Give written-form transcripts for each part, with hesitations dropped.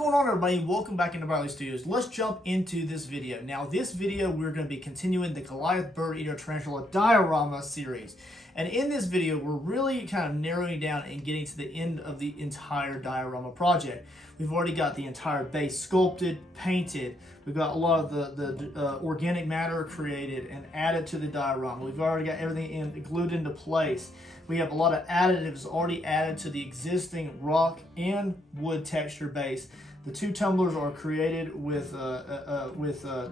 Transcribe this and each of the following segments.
going on, everybody? Welcome back into ByerlyStudios. Let's jump into this video. Now, this video, we're going to be continuing the Goliath Birdeater Tarantula Diorama series. And in this video, we're really kind of narrowing down and getting to the end of the entire diorama project. We've already got the entire base sculpted, painted. We've got a lot of the organic matter created and added to the diorama. We've already got everything glued into place. We have a lot of additives already added to the existing rock and wood texture base. The two tumblers are created with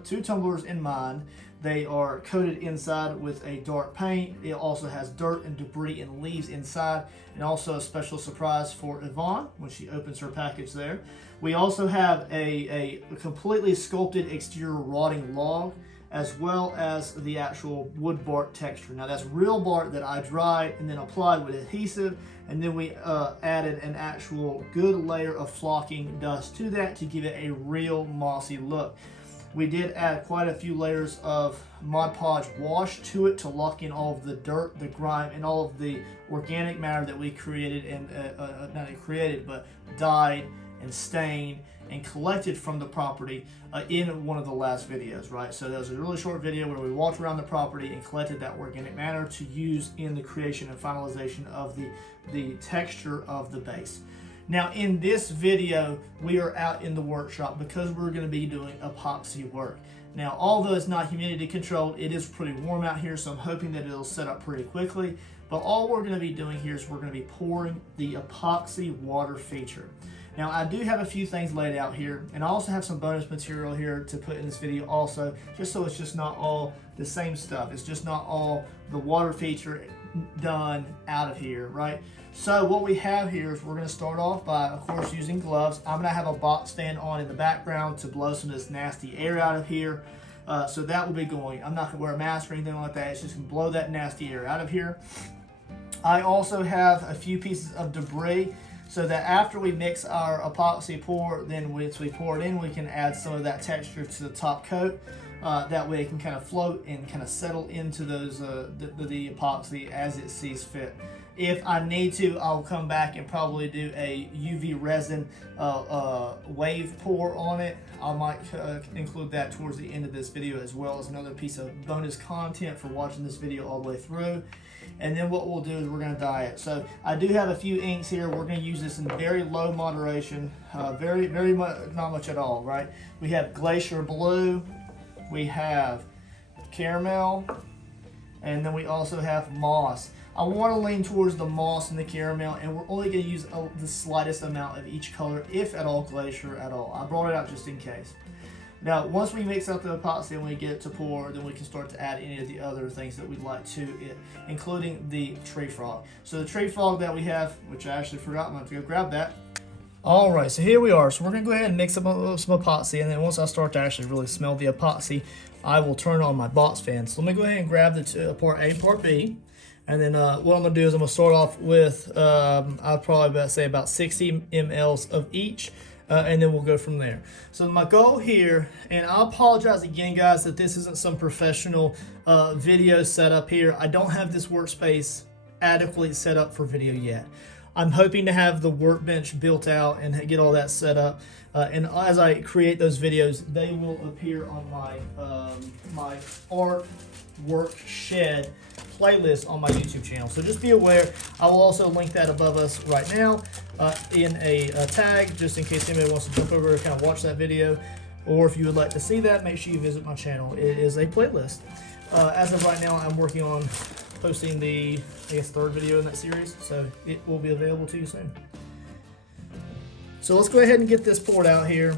two tumblers in mind. They are coated inside with a dark paint. It also has dirt and debris and leaves inside, and also a special surprise for Yvonne when she opens her package there. We also have a completely sculpted exterior rotting log, as well as the actual wood bark texture. Now that's real bark that I dried and then applied with adhesive, and then we added an actual good layer of flocking dust to that to give it a real mossy look. We did add quite a few layers of Mod Podge wash to it to lock in all of the dirt, the grime, and all of the organic matter that we created and not created, but dyed and stained and collected from the property in one of the last videos, right? So that was a really short video where we walked around the property and collected that organic matter to use in the creation and finalization of the texture of the base. Now in this video, we are out in the workshop because we're going to be doing epoxy work. Now, although it's not humidity controlled, it is pretty warm out here, so I'm hoping that it'll set up pretty quickly. But all we're going to be doing here is we're going to be pouring the epoxy water feature. Now, I do have a few things laid out here, and I also have some bonus material here to put in this video also, just so it's just not all the same stuff. It's just not all the water feature done out of here, right? So what we have here is we're going to start off by, of course, using gloves. I'm going to have a box fan on in the background to blow some of this nasty air out of here. So that will be going. I'm not going to wear a mask or anything like that. It's just going to blow that nasty air out of here. I also have a few pieces of debris so that after we mix our epoxy pour, then once we pour it in, we can add some of that texture to the top coat. That way it can kind of float and kind of settle into those the epoxy as it sees fit. If I need to, I'll come back and probably do a UV resin wave pour on it. I might include that towards the end of this video as well as another piece of bonus content for watching this video all the way through. And then what we'll do is we're going to dye it. So I do have a few inks here. We're going to use this in very low moderation, very much, not much at all, right? We have Glacier Blue, we have Caramel, and then we also have Moss. I want to lean towards the moss and the caramel, and we're only going to use the slightest amount of each color, if at all Glacier at all. I brought it out just in case. Now, once we mix out the epoxy and we get it to pour, then we can start to add any of the other things that we'd like to it, including the tree frog. So the tree frog that we have, which I actually forgot, I'm going to go grab that. All right, so here we are. So we're going to go ahead and mix up some epoxy, and then once I start to actually really smell the epoxy, I will turn on my box fan. So let me go ahead and grab the part A, part B. And then what I'm going to do is I'm going to start off with, I'll probably say about 60 mLs of each, and then we'll go from there. So my goal here, and I apologize again, guys, that this isn't some professional video setup here. I don't have this workspace adequately set up for video yet. I'm hoping to have the workbench built out and get all that set up. And as I create those videos, they will appear on my my art work shed playlist on my YouTube channel. So just be aware. I will also link that above us right now in a tag, just in case anybody wants to jump over and kind of watch that video. Or if you would like to see that, make sure you visit my channel. It is a playlist. As of right now, I'm working on posting the, I guess, third video in that series, so it will be available to you soon. So let's go ahead and get this poured out here.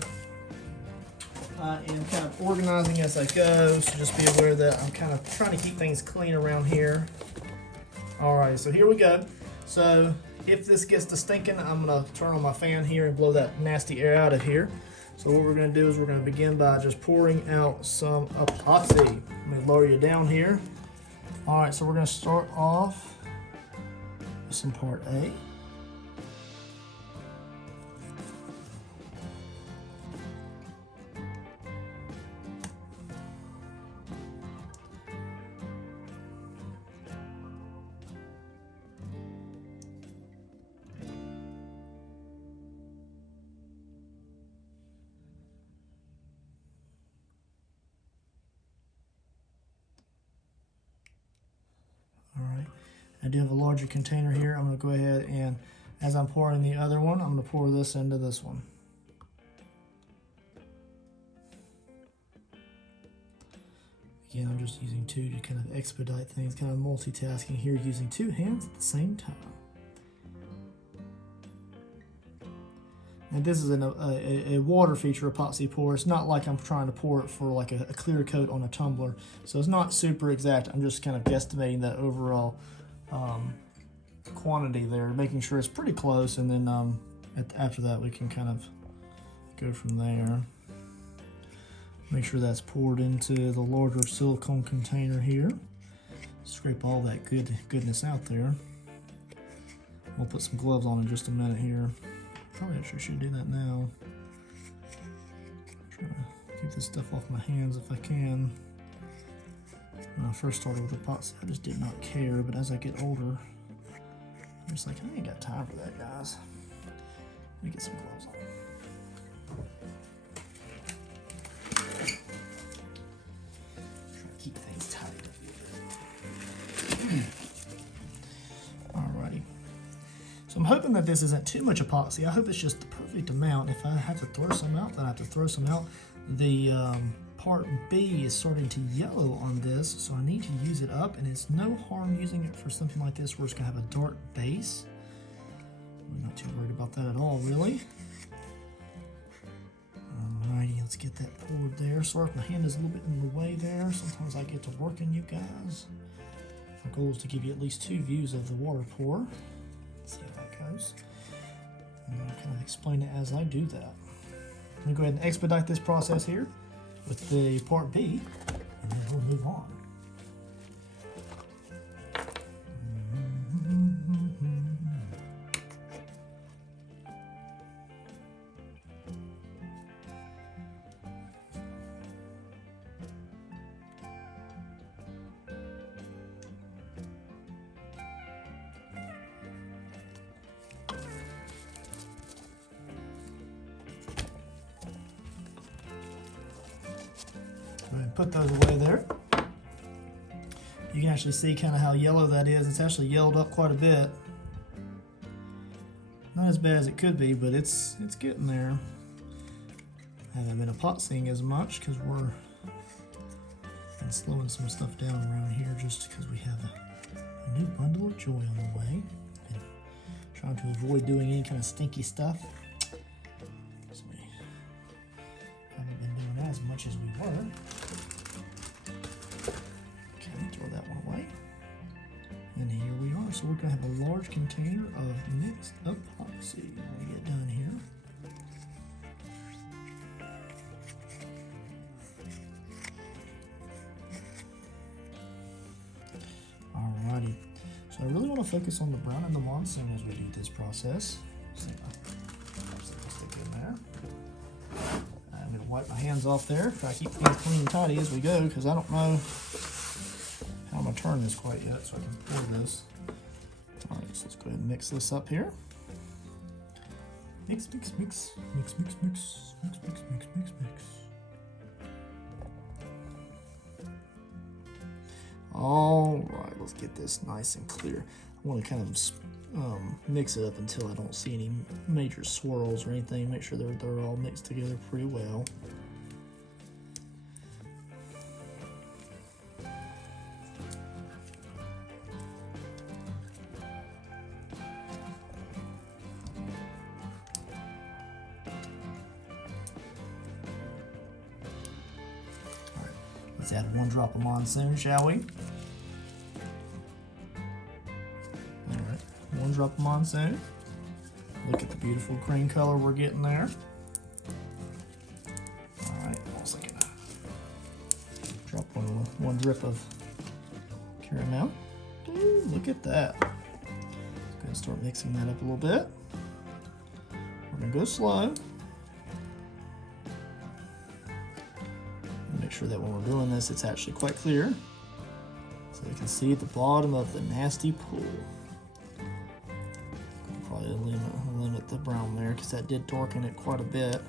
And kind of organizing as I go, so just be aware that I'm kind of trying to keep things clean around here. All right, so here we go. So if this gets to stinking, I'm gonna turn on my fan here and blow that nasty air out of here. So what we're gonna do is we're gonna begin by just pouring out some epoxy. Let me lower you down here. All right, so we're gonna start off with some part A. do have a larger container here. I'm going to go ahead and, as I'm pouring the other one, I'm going to pour this into this one. Again, I'm just using two to kind of expedite things, kind of multitasking here, using two hands at the same time. And this is a water feature epoxy pour. It's not like I'm trying to pour it for like a clear coat on a tumbler. So it's not super exact. I'm just kind of guesstimating that overall quantity there, making sure it's pretty close. And then after that, we can kind of go from there. Make sure that's poured into the larger silicone container here. Scrape all that goodness out there. We'll put some gloves on in just a minute here. Probably actually should do that now. Try to keep this stuff off my hands if I can. When I first started with epoxy, I just did not care, but as I get older, I'm just like, I ain't got time for that, guys. Let me get some gloves on. Try to keep things tight. Alrighty. So I'm hoping that this isn't too much epoxy. I hope it's just the perfect amount. If I have to throw some out, then I have to throw some out. The part B is starting to yellow on this, so I need to use it up, and it's no harm using it for something like this where it's gonna have a dark base. I'm not too worried about that at all, really. Alrighty, let's get that poured there. Sorry if my hand is a little bit in the way there. Sometimes I get to working, you guys. My goal is to give you at least 2 views of the water pour. Let's see how that goes. And I'll kind of explain it as I do that. I'm going to go ahead and expedite this process here with the part B, and then we'll move on. Go ahead and put those away there. You can actually see kind of how yellow that is. It's actually yellowed up quite a bit. Not as bad as it could be, but it's getting there. I haven't been epoxying as much because we're been slowing some stuff down around here just because we have a new bundle of joy on the way. And trying to avoid doing any kind of stinky stuff. So we haven't been doing as much as we were. Throw that one away. And here we are. So we're going to have a large container of mixed epoxy when we get done here. Alrighty. So I really want to focus on the brown and the monsoon as we do this process. Stick in there. I'm going to wipe my hands off there. Try to keep things clean and tidy as we go because I don't know how I'm going to turn this quite yet, so I can pour this. Alright, so let's go ahead and mix this up here. Mix, mix, mix, mix, mix, mix, mix, mix, mix, mix, mix. Alright, let's get this nice and clear. I want to kind of mix it up until I don't see any major swirls or anything. Make sure they're all mixed together pretty well. Let's add 1 drop of monsoon, shall we? Alright, 1 drop of monsoon. Look at the beautiful green color we're getting there. Alright, also gonna drop one drip of caramel. Ooh, look at that. Let's go ahead and start mixing that up a little bit. We're gonna go slow. Make sure that when we're doing this, it's actually quite clear. So you can see at the bottom of the nasty pool. Probably limit the brown there because that did darken it quite a bit.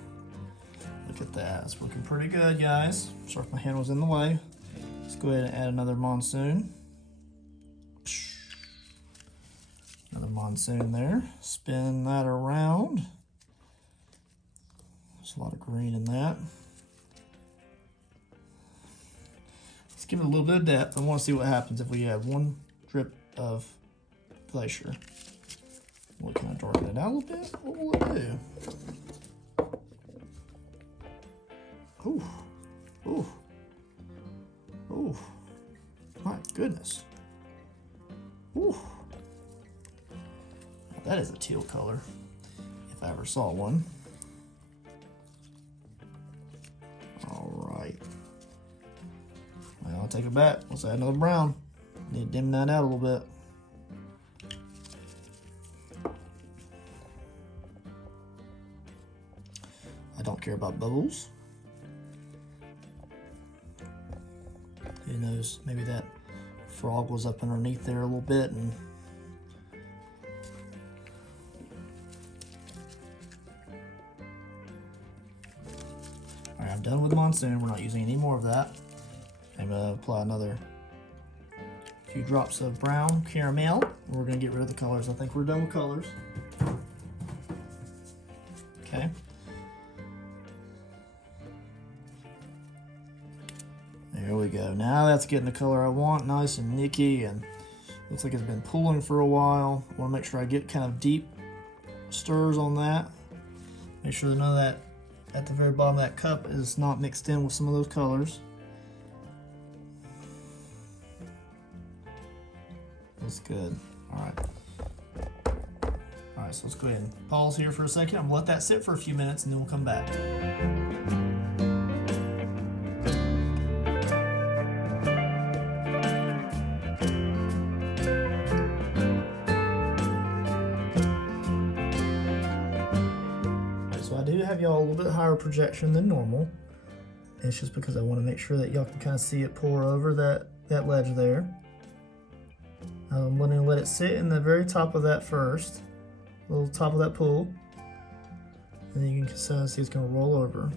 Look at that, it's looking pretty good, guys. Sorry if my hand was in the way. Let's go ahead and add another monsoon. monsoon there. Spin that around. There's a lot of green in that. Let's give it a little bit of depth. I want to see what happens if we have one drip of glacier. Well, can I darken it out a little bit? What will it do? Ooh, ooh, ooh, my goodness. Ooh. Now that is a teal color, if I ever saw one. All right. Well, I'll take it back. Let's add another brown. Need to dim that out a little bit. I don't care about bubbles. Who knows, maybe that frog was up underneath there a little bit and all right, I'm done with monsoon. We're not using any more of that. I'm gonna apply another few drops of brown caramel. We're gonna get rid of the colors. I think we're done with colors. Okay. There we go. Now that's getting the color I want, nice and nicky, and looks like it's been pooling for a while. I want to make sure I get kind of deep stirs on that. Make sure that none of that at the very bottom of that cup is not mixed in with some of those colors. That's good. All right. All right, so let's go ahead and pause here for a second. I'm gonna let that sit for a few minutes and then we'll come back. So I do have y'all a little bit higher projection than normal. It's just because I want to make sure that y'all can kind of see it pour over that ledge there. I'm going to let it sit in the very top of that first, the little top of that pool, and then you can kind of see it's going to roll over.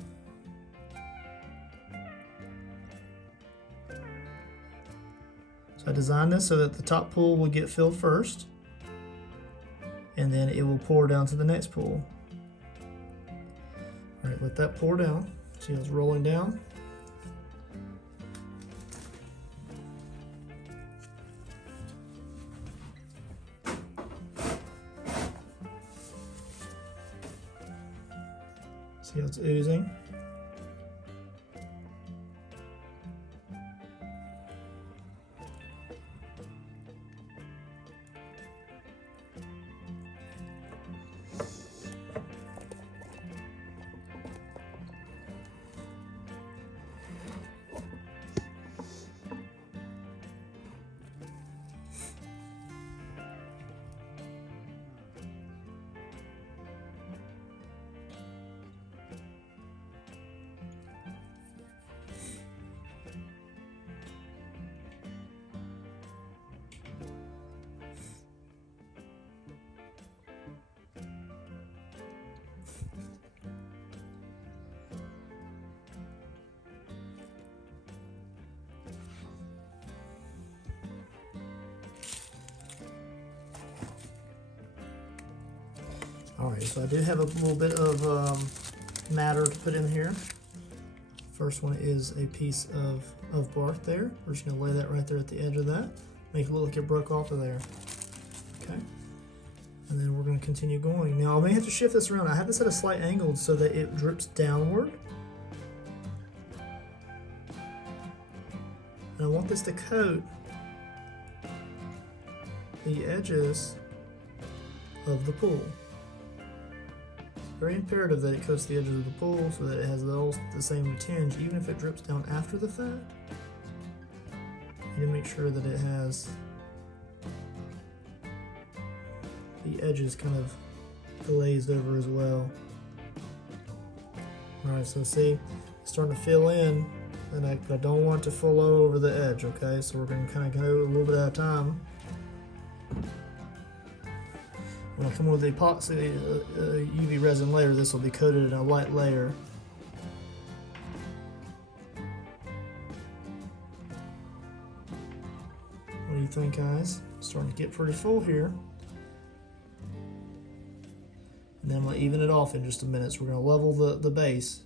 So I designed this so that the top pool will get filled first, and then it will pour down to the next pool. All right, let that pour down. See how it's rolling down? See how it's oozing? Alright, so I do have a little bit of matter to put in here. First one is a piece of bark there. We're just going to lay that right there at the edge of that. Make it look like it broke off of there. Okay. And then we're going to continue going. Now I may have to shift this around. I have this at a slight angle so that it drips downward. And I want this to coat the edges of the pool. Very imperative that it coats the edges of the pool so that it has the same tinge, even if it drips down after the fact. You need to make sure that it has the edges kind of glazed over as well. Alright, so see, it's starting to fill in, and I don't want it to flow over the edge, okay? So we're going to kind of go a little bit at a time. When I come with the epoxy UV resin later, this will be coated in a light layer. What do you think, guys? It's starting to get pretty full here. And then we'll even it off in just a minute. So we're going to level the base.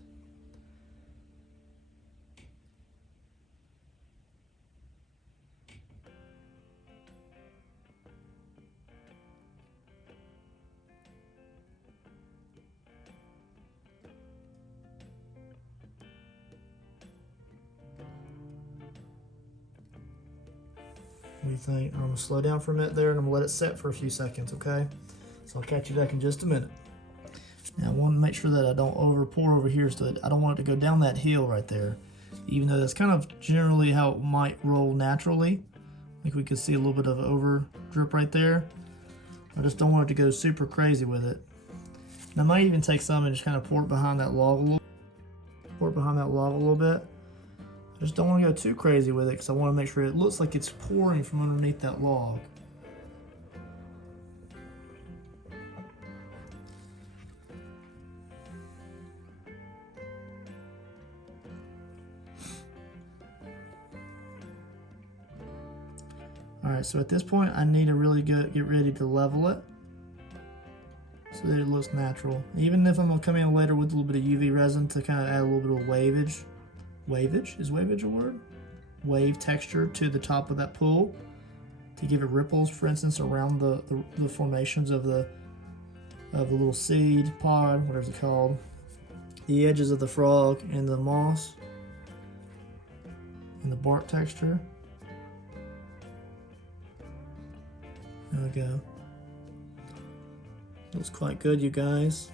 What do you think? I'm going to slow down for a minute there, and I'm going to let it set for a few seconds, okay? So I'll catch you back in just a minute. Now I want to make sure that I don't pour over here, so that I don't want it to go down that hill right there. Even though that's kind of generally how it might roll naturally. Like we could see a little bit of over drip right there. I just don't want it to go super crazy with it. And I might even take some and just kind of pour it behind that log a little. Pour it behind that log a little bit. I just don't want to go too crazy with it because I want to make sure it looks like it's pouring from underneath that log. Alright, so at this point I need to really get ready to level it so that it looks natural. Even if I'm going to come in later with a little bit of UV resin to kind of add a little bit of wavage. Wavage? Is wavage a word? Wave texture to the top of that pool to give it ripples, for instance, around the formations of the little seed pod, whatever it's called, the edges of the frog and the moss and the bark texture. There we go. Looks quite good, you guys.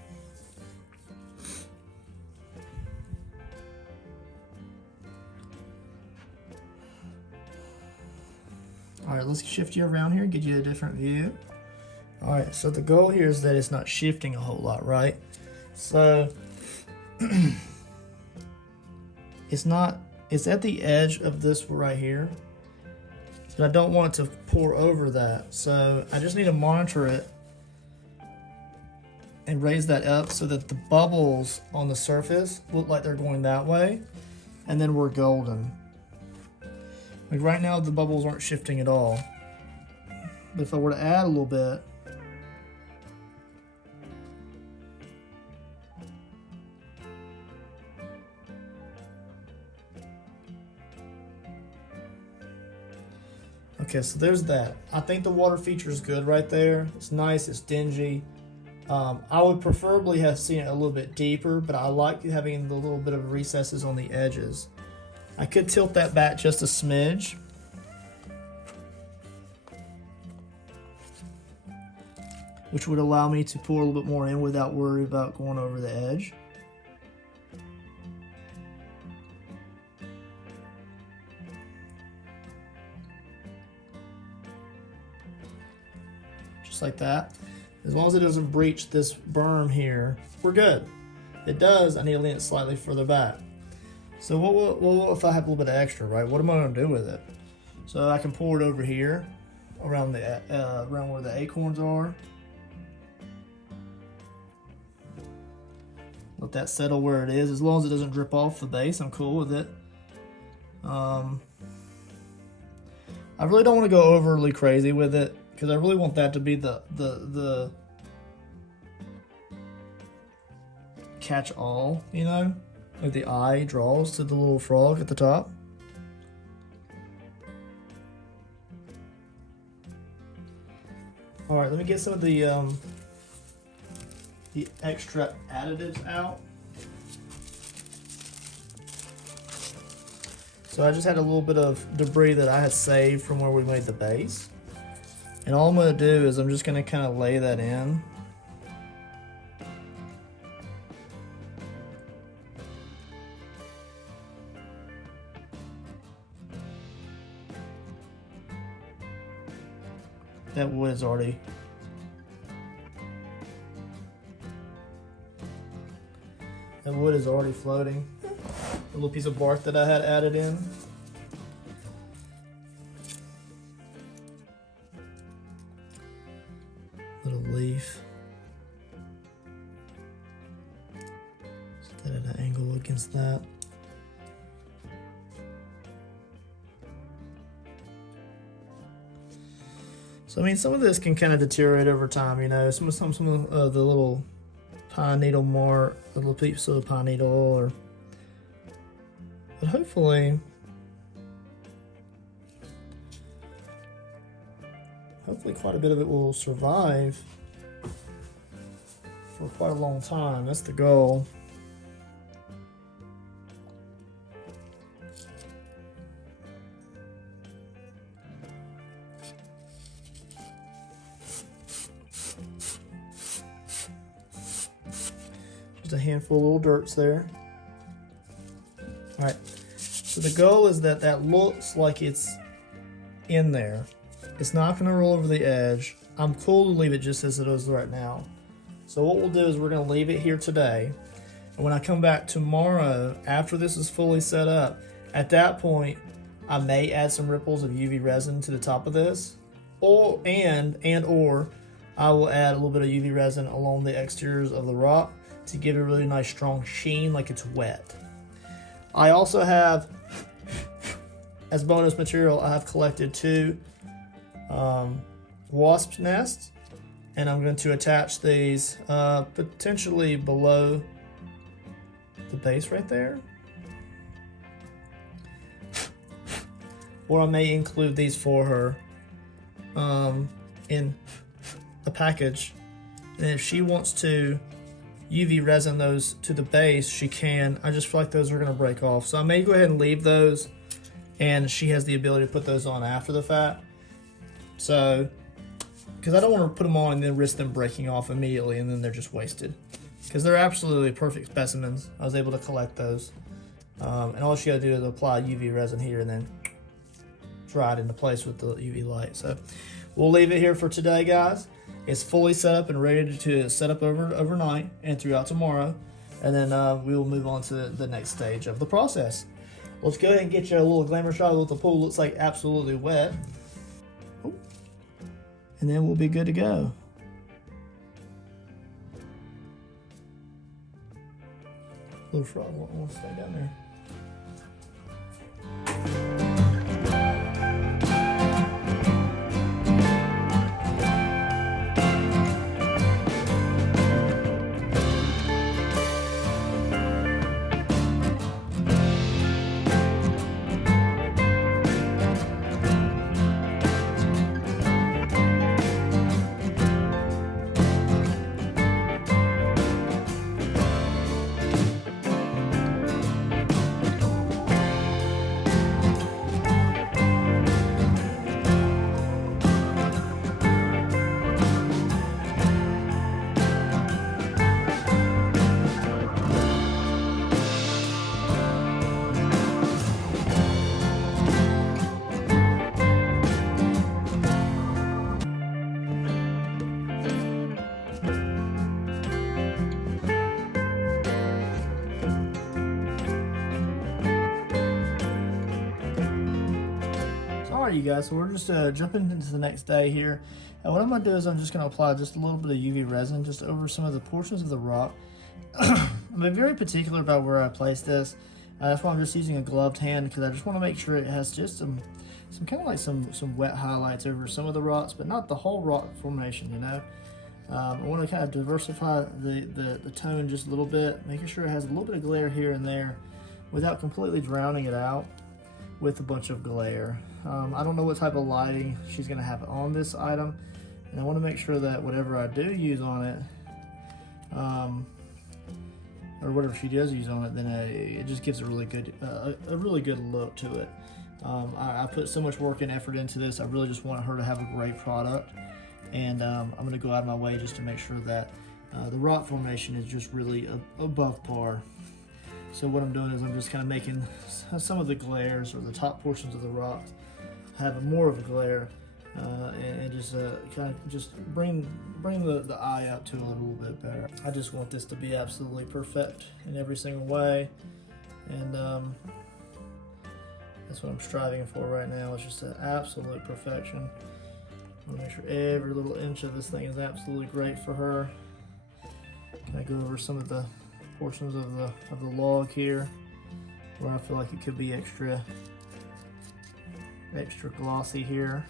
Alright, let's shift you around here and get you a different view. Alright, so the goal here is that it's not shifting a whole lot, right? So it's at the edge of this right here. But I don't want it to pour over that. So I just need to monitor it and raise that up so that the bubbles on the surface look like they're going that way. And then we're golden. Like right now the bubbles aren't shifting at all. But if I were to add a little bit, okay, so there's that. I think the water feature is good right there. It's nice, it's dingy. I would preferably have seen it a little bit deeper, but I like having the little bit of recesses on the edges. I could tilt that back just a smidge. Which would allow me to pour a little bit more in without worry about going over the edge. Just like that. As long as it doesn't breach this berm here, we're good. If it does, I need to lean it slightly further back. So what if I have a little bit of extra, right? What am I going to do with it? So I can pour it over here, around where the acorns are. Let that settle where it is. As long as it doesn't drip off the base, I'm cool with it. I really don't want to go overly crazy with it because I really want that to be the catch-all, you know? Like the eye draws to the little frog at the top. All right, let me get some of the extra additives out. So I just had a little bit of debris that I had saved from where we made the base. And all I'm going to do is I'm just going to kind of lay that in. That wood is already floating. A little piece of bark that I had added in. Little leaf. Set that at an angle against that. So I mean, some of this can kind of deteriorate over time, you know. Some of the little pine needle mark, a little piece of pine needle, but hopefully quite a bit of it will survive for quite a long time. That's the goal. Just a handful of little dirts there. All right, so the goal is that looks like it's in there. It's not going to roll over the edge. I'm cool to leave it just as it is right now. So what we'll do is we're going to leave it here today. And when I come back tomorrow, after this is fully set up, at that point, I may add some ripples of UV resin to the top of this, or I will add a little bit of UV resin along the exteriors of the rock to give it a really nice strong sheen like it's wet. I also have, as bonus material, I have collected 2 wasp nests, and I'm going to attach these potentially below the base right there. Or I may include these for her in a package, and if she wants to UV resin those to the base, she can. I just feel like those are going to break off, so I may go ahead and leave those, and she has the ability to put those on after the fact. So, because I don't want to put them on and then risk them breaking off immediately and then they're just wasted. Because they're absolutely perfect specimens. I was able to collect those. And all she got to do is apply UV resin here and then dry it into place with the UV light. So, we'll leave it here for today, guys. It's fully set up and ready to set up overnight and throughout tomorrow. And then we will move on to the next stage of the process. Let's go ahead and get you a little glamour shot of what the pool looks like absolutely wet. And then we'll be good to go. Little frog won't stay down there. Alright, you guys, so we're just jumping into the next day here. And what I'm going to do is I'm just going to apply just a little bit of UV resin just over some of the portions of the rock. I'm very particular about where I place this. That's why I'm just using a gloved hand, because I just want to make sure it has just some kind of like some wet highlights over some of the rocks, but not the whole rock formation, you know. I want to kind of diversify the tone just a little bit, making sure it has a little bit of glare here and there without completely drowning it out with a bunch of glare. I don't know what type of lighting she's going to have on this item, and I want to make sure that whatever I do use on it, or whatever she does use on it, then it just gives a really good look to it. I put so much work and effort into this. I really just want her to have a great product, and I'm going to go out of my way just to make sure that the rock formation is just really above par. So what I'm doing is I'm just kind of making some of the glares, or the top portions of the rocks, have more of a glare, and just kind of just bring the eye up to it a little bit better. I just want this to be absolutely perfect in every single way, and that's what I'm striving for right now. It's just an absolute perfection. I want to make sure every little inch of this thing is absolutely great for her. Can I go over some of the portions of the log here where I feel like it could be extra glossy here,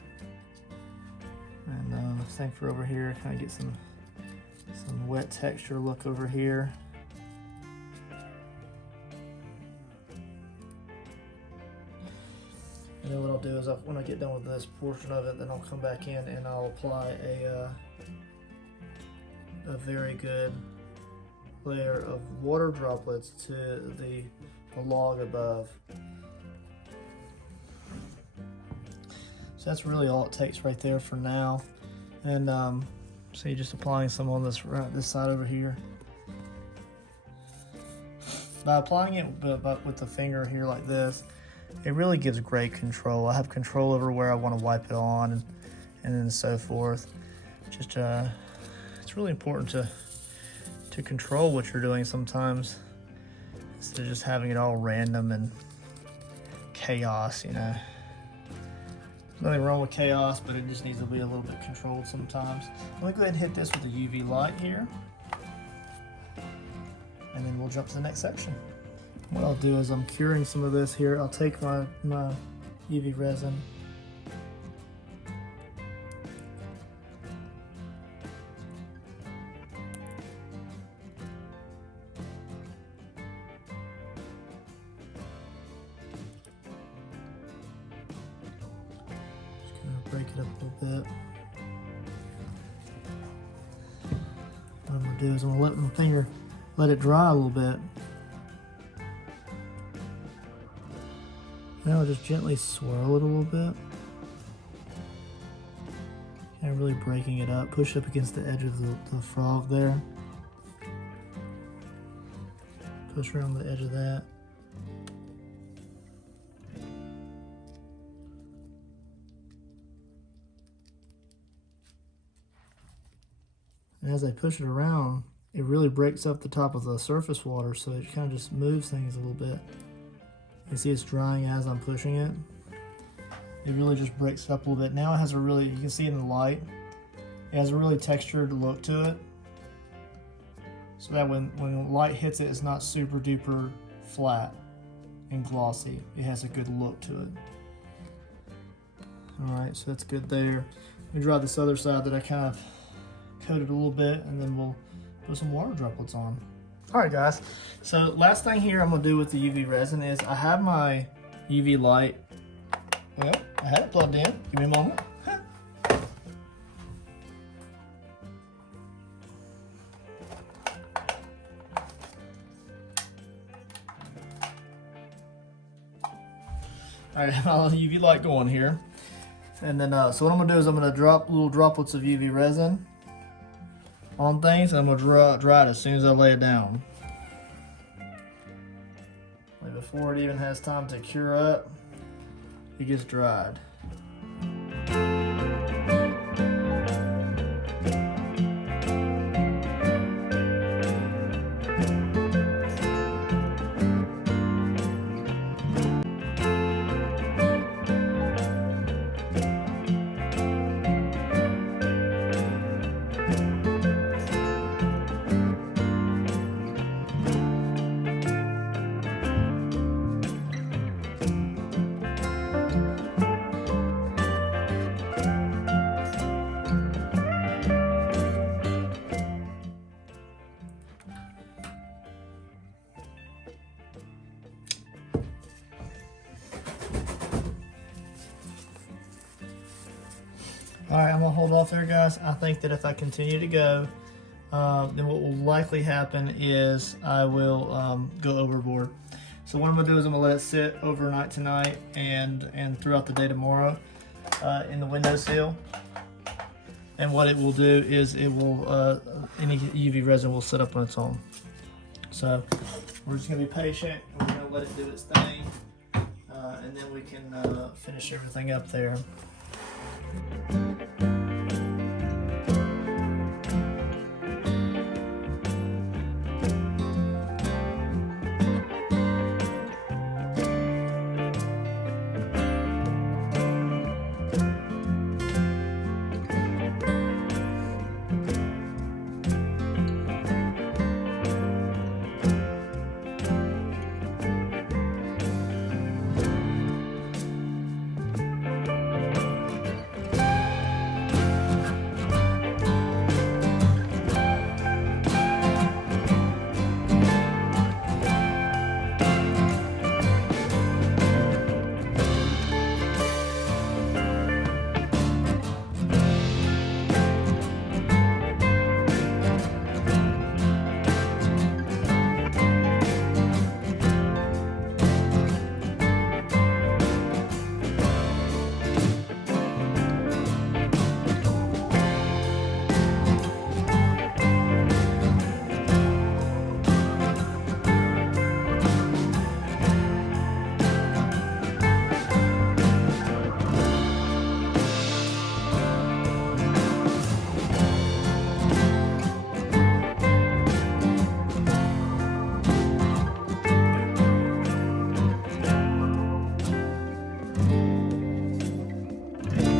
and same for over here. Kind of get Some wet texture look over here. And then what I'll do is when I get done with this portion of it, then I'll come back in and I'll apply a very good layer of water droplets to the log above. So that's really all it takes right there for now. And so you're just applying some on this side over here. By applying it but with the finger here like this, it really gives great control. I have control over where I want to wipe it on and then so forth. Just it's really important to control what you're doing sometimes instead of just having it all random and chaos, you know. There's nothing wrong with chaos, but it just needs to be a little bit controlled sometimes. Let me go ahead and hit this with a UV light here, and then we'll jump to the next section. What I'll do is I'm curing some of this here. I'll take my UV resin, break it up a little bit. What I'm going to do is I'm going to let my finger let it dry a little bit. Now I'll just gently swirl it a little bit. Kind of really breaking it up. Push it up against the edge of the frog there. Push around the edge of that. And as I push it around, it really breaks up the top of the surface water, so it kind of just moves things a little bit. You see it's drying as I'm pushing it. It really just breaks it up a little bit. Now it has a really, you can see in the light, it has a really textured look to it. So that when light hits it, it's not super duper flat and glossy. It has a good look to it. All right, so that's good there. Let me dry this other side that I kind of coated a little bit, and then we'll put some water droplets on. All right, guys. So last thing here I'm gonna do with the UV resin is I have my UV light. Well, I had it plugged in. Give me a moment. All right, I have the UV light going here. And then, so what I'm gonna do is I'm gonna drop little droplets of UV resin on things, and I'm gonna dry it as soon as I lay it down. Like before it even has time to cure up, it gets dried. All right, I'm gonna hold off there, guys. I think that if I continue to go, then what will likely happen is I will go overboard. So what I'm gonna do is I'm gonna let it sit overnight tonight and throughout the day tomorrow in the windowsill. And what it will do is it will, any UV resin will sit up on its own. So we're just gonna be patient and we're gonna let it do its thing. And then we can finish everything up there.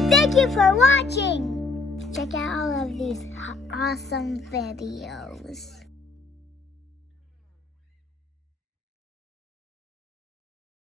Thank you for watching. Check out all of these awesome videos.